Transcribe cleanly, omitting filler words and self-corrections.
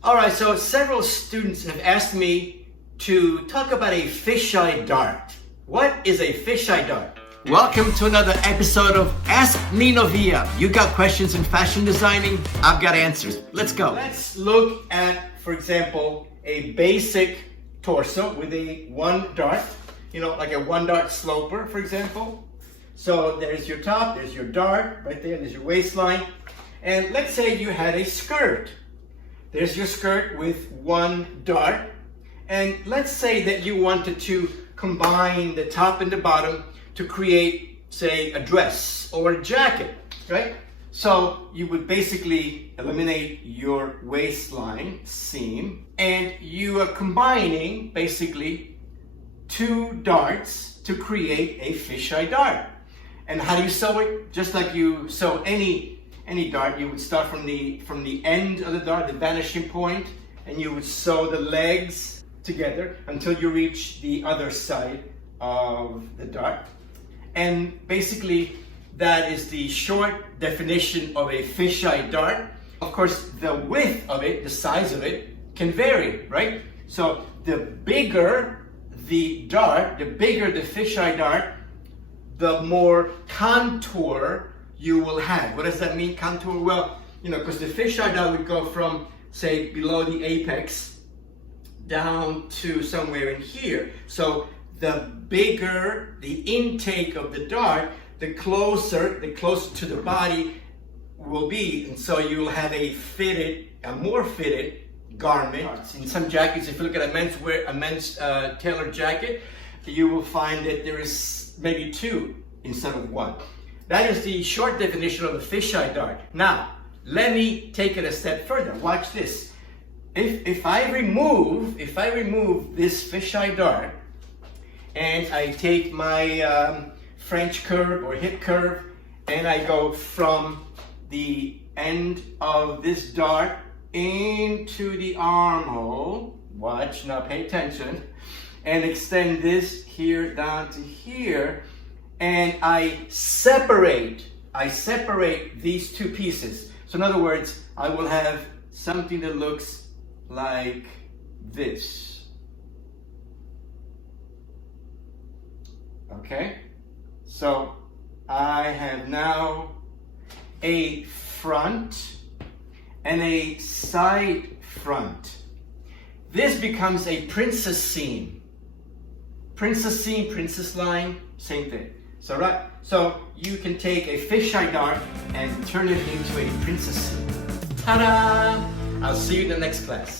All right, so several students have asked me to talk about a fisheye dart. What is a fisheye dart? Welcome to another episode of Ask Nino Villa. You got questions in fashion designing? I've got answers. Let's go. Let's look at, for example, a basic torso with a one dart, like a one dart sloper, for example. So there's your top, there's your dart, right there's your waistline. And let's say you had a skirt. There's your skirt with one dart. And let's say that you wanted to combine the top and the bottom to create, say, a dress or a jacket, right? So you would basically eliminate your waistline seam, and you are combining basically two darts to create a fisheye dart. And how do you sew it? Just like you sew any dart, you would start from the end of the dart, the vanishing point, and you would sew the legs together until you reach the other side of the dart. And basically, that is the short definition of a fisheye dart. Of course, the width of it, the size of it, can vary, right? So the bigger the dart, the bigger the fisheye dart, the more contour you will have. What does that mean, contour? Well, because the fisheye dart would go from, say, below the apex down to somewhere in here. So the bigger the intake of the dart, the closer to the body will be. And so you'll have a more fitted garment. In some jackets, if you look at a men's tailored jacket, you will find that there is maybe two instead of one. That is the short definition of a fisheye dart. Now, let me take it a step further. Watch this. If I remove this fisheye dart, and I take my French curve or hip curve, and I go from the end of this dart into the armhole, watch, now pay attention, and extend this here down to here, and I separate these two pieces. So in other words, I will have something that looks like this. Okay, so I have now a front and a side front. This becomes a princess seam. Princess seam, princess line, same thing. So you can take a fisheye dart and turn it into a princess seam. Ta-da! I'll see you in the next class.